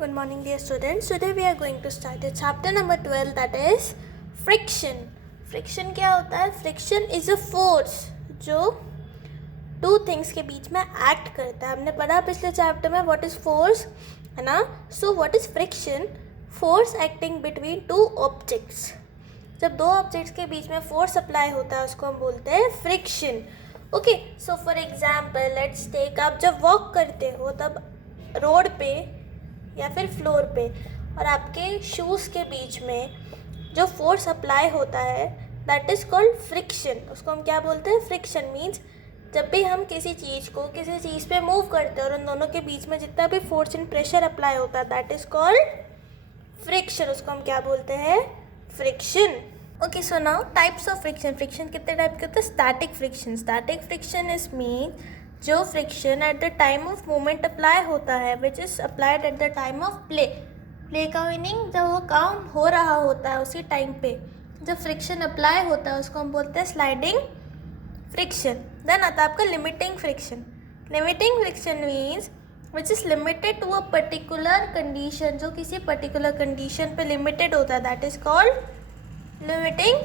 Good morning, dear students. Today we are going to start the chapter number 12, that is friction. Friction क्या होता है? Friction is a force जो two things के बीच में act करता है. हमने पढ़ा पिछले चैप्टर में व्हाट इज फोर्स, है ना. So what is friction? Force acting between two objects. जब दो ऑब्जेक्ट्स के बीच में फोर्स अप्लाई होता है उसको हम बोलते हैं friction. Okay, so for example let's take, आप जब वॉक करते हो तब रोड पे या फिर फ्लोर पे और आपके शूज़ के बीच में जो फोर्स अप्लाई होता है दैट इज़ कॉल्ड फ्रिक्शन. उसको हम क्या बोलते हैं? फ्रिक्शन मीन्स जब भी हम किसी चीज़ को किसी चीज़ पे मूव करते हैं और उन दोनों के बीच में जितना भी फोर्स एंड प्रेशर अप्लाई होता है दैट इज़ कॉल्ड फ्रिक्शन. उसको हम क्या बोलते हैं? Friction. Okay, so now types of friction. Friction कितने टाइप के होते हैं? Static friction. Static friction is mean जो friction at the time of movement apply होता है which is applied at the time of play. Play का meaning जब वो काम हो रहा होता है उसी टाइम पे जब फ्रिक्शन अप्लाई होता है उसको हम बोलते हैं स्लाइडिंग फ्रिक्शन. देन आता है आपका limiting friction. Limiting friction means which is limited to a particular condition, जो किसी पर्टिकुलर कंडीशन पे लिमिटेड होता है that is called limiting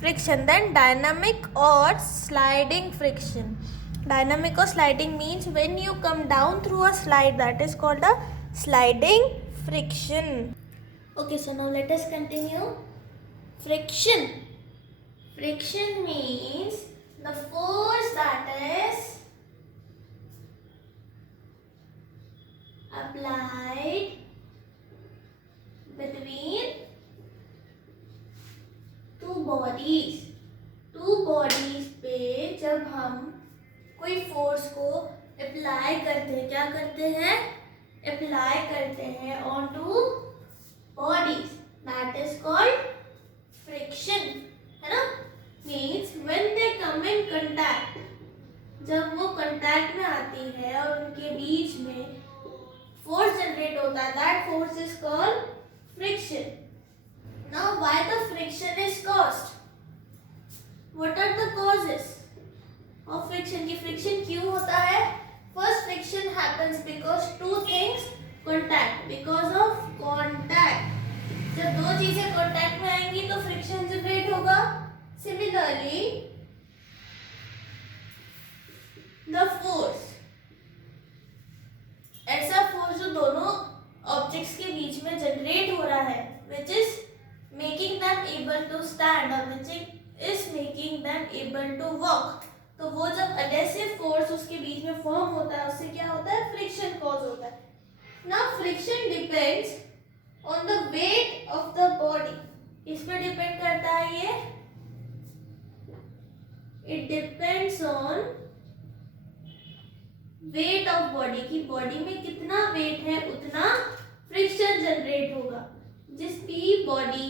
friction. Then dynamic और sliding friction. Dynamic or sliding means when you come down through a slide, that is called a sliding friction. Okay, so now let us continue. Friction. Friction means the force that is applied between two bodies. Two bodies पे जब हम कोई force को apply करते हैं, क्या करते हैं? अप्लाई करते हैं on two bodies, that is called friction, है ना. Means when they come in contact, जब वो कंटैक्ट में आती है और उनके बीच में फोर्स जनरेट होता है that force is called friction. Now why the friction is caused? What are the causes of friction? की फ्रिक्शन क्यों होता है? First, friction happens because two things contact. Because of contact, जब दो चीजें कॉन्टैक्ट में आएंगी तो फ्रिक्शन जनरेट होगा. सिमिलरली द फोर्स, ऐसा फोर्स जो दोनों ऑब्जेक्ट्स के बीच में जनरेट हो रहा है which is making them able to stand और which is making them able to walk. तो वो जब एडेसिव फोर्स उसके बीच में फॉर्म होता है उससे क्या होता है? फ्रिक्शन कॉज होता है. Now friction depends on the weight of the body. इस पर डिपेंड करता है ये. It depends on weight of body, की बॉडी में कितना वेट है उतना फ्रिक्शन जनरेट होगा. जिस भी बॉडी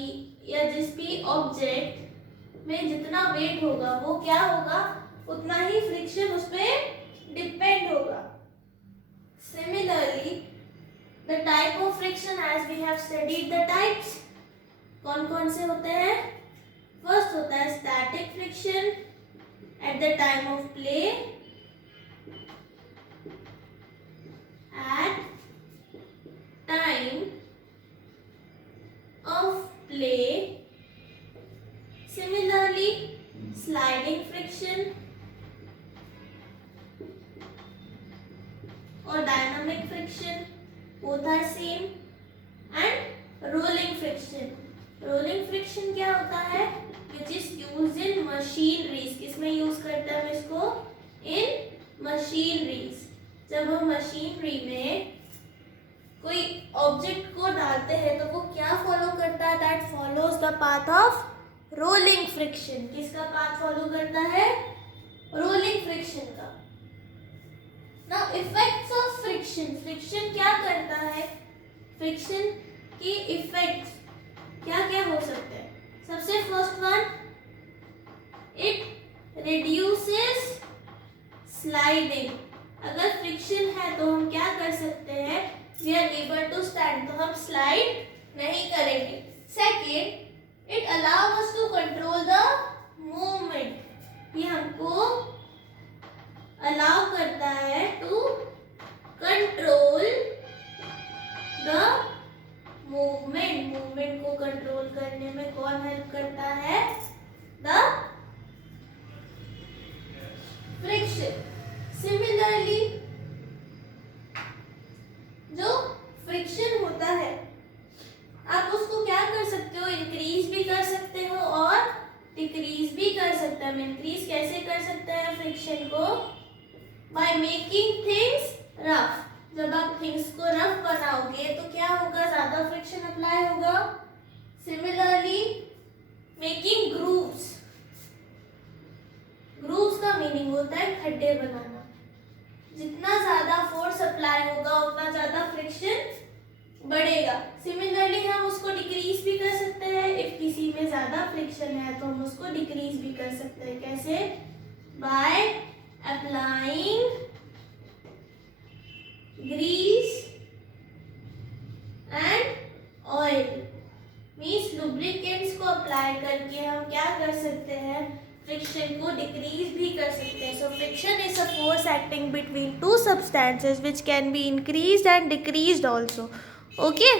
या जिस भी ऑब्जेक्ट में जितना वेट होगा वो क्या होगा? उतना ही फ्रिक्शन उस पर डिपेंड होगा. Similarly the type of friction as we have studied the types, कौन कौन से होते हैं? फर्स्ट होता है static friction at the time of play, at time of play. Similarly sliding friction और dynamic friction both are same. and rolling friction. rolling friction क्या होता है? which is used in machineries. किसमें यूज करते हैं हम इसको? in machineries. जब हम मशीनरी में कोई ऑब्जेक्ट को डालते हैं तो वो क्या फॉलो करता है? That follows the path of rolling friction. किसका पाथ फॉलो करता है? रोलिंग फ्रिक्शन का. Now effects of friction. Friction क्या करता है? फ्रिक्शन की इफेक्ट्स क्या क्या हो सकते हैं? सबसे first one, it reduces sliding. अगर फ्रिक्शन है तो हम क्या कर सकते हैं? We are able to stand, तो हम स्लाइड नहीं करेंगे. Second, it allow us to control the movement. ये हमको अलाउ करता है टू कंट्रोल द मूवमेंट को कंट्रोल करने में कौन हेल्प करता है? The friction. सिमिलरली जो फ्रिक्शन होता है आप उसको क्या कर सकते हो? इंक्रीज भी कर सकते हो और डिक्रीज भी कर सकते हो। इंक्रीज कैसे कर सकते हैं फ्रिक्शन को? By making things rough. जब आप थिंग्स को रफ बनाओगे तो क्या होगा? ज्यादा फ्रिक्शन अप्लाई होगा। Similarly making grooves. ग्रूव्स का मीनिंग होता है खड्डे बनाना। जितना ज्यादा फोर्स अप्लाई होगा उतना ज्यादा फ्रिक्शन बढ़ेगा। सिमिलरली हम उसको डिक्रीज भी कर सकते हैं। इफ किसी में ज्यादा फ्रिक्शन है तो हम उसको डिक्रीज भी कर सकते हैं। कैसे? By applying grease and oil. Means lubricants को अप्लाई करके हम क्या कर सकते हैं? फ्रिक्शन को डिक्रीज भी कर सकते हैं। So friction is a force acting between two substances which can be increased and decreased also. Okay.